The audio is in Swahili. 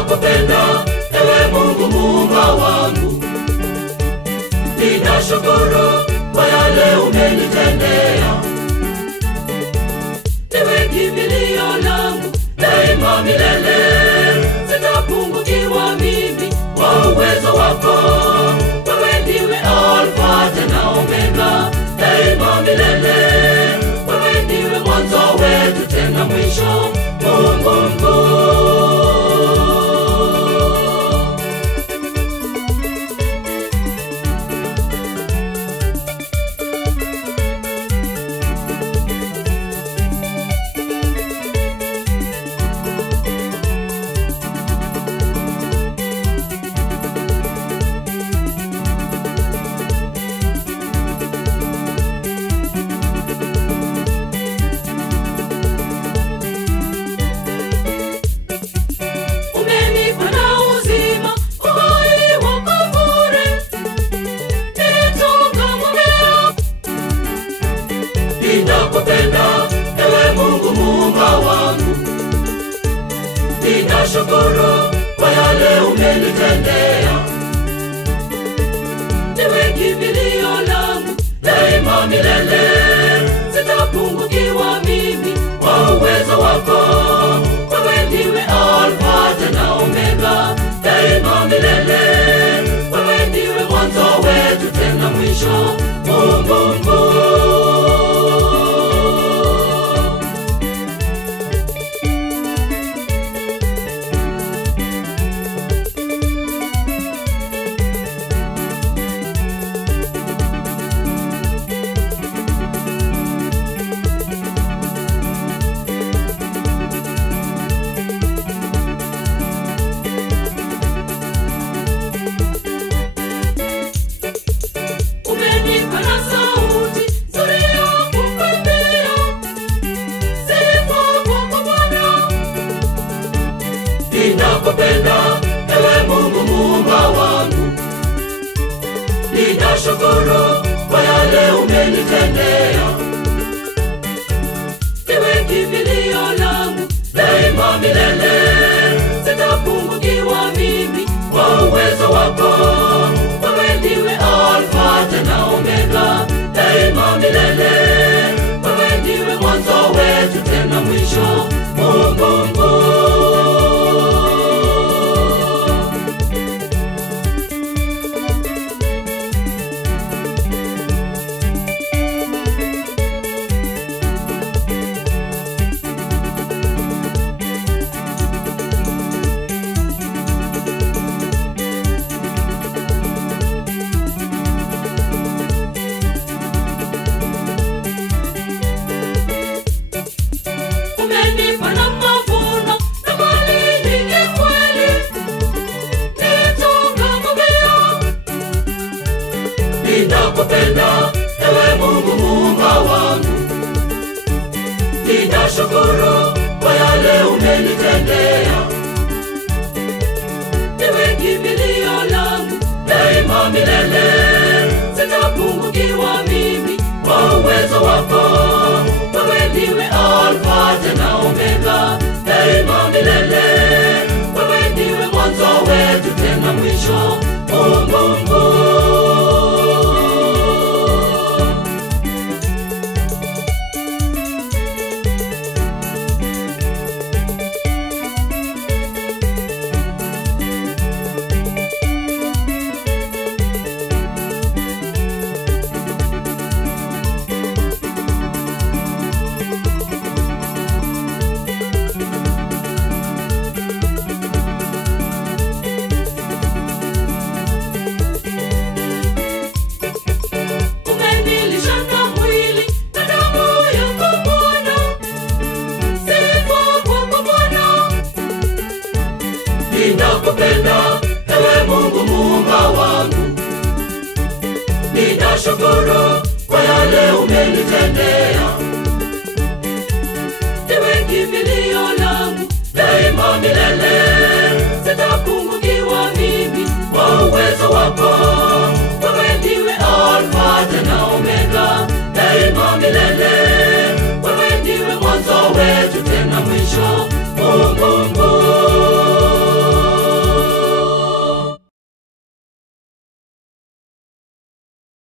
Ninakupenda ewe Mungu Muumba wangu, ninashukuru kwa yale umenitendea. Ewe kimbilio langu daima milele, sitapungukiwa mimi kwa uwezo wako. Wewe ndiwe Alfa tena Omega, daima milele. Wewe ndiwe mwanzo wetu tena mwisho, Mungu mkuu. Ninakupenda ewe Mungu Muumba wangu, ninashukuru kwa yale umenitendea. Ewe kimbilio langu daima milele, sitapungukiwa mimi kwa uwezo wako. Wewe ndiwe Alfa tena Omega, daima milele. Wewe ndiwe mwanzo wetu tena mwisho, Mungu mkuu. Ninakupenda ewe Mungu Muumba wangu, ninashukuru kwa yale umenitendea. Ewe kimbilio langu daima milele, sitapungukiwa mimi kwa uwezo wako. Wewe ndiwe Alfa tena Omega, daima milele. Wewe ndiwe mwanzo wetu tena mwisho, Mungu mkuu. Ninakupenda ewe Mungu Muumba wangu, ninashukuru kwa yale umenitendea. Ewe kimbilio langu daima milele, sitapungukiwa mimi kwa uwezo wako. Wewe ndiwe Alfa tena Omega, daima milele. Wewe ndiwe mwanzo wetu tena mwisho, Mungu mkuu. Ninakupenda ewe Mungu Muumba wangu, ninashukuru kwa yale umenitendea. Ewe kimbilio langu daima milele,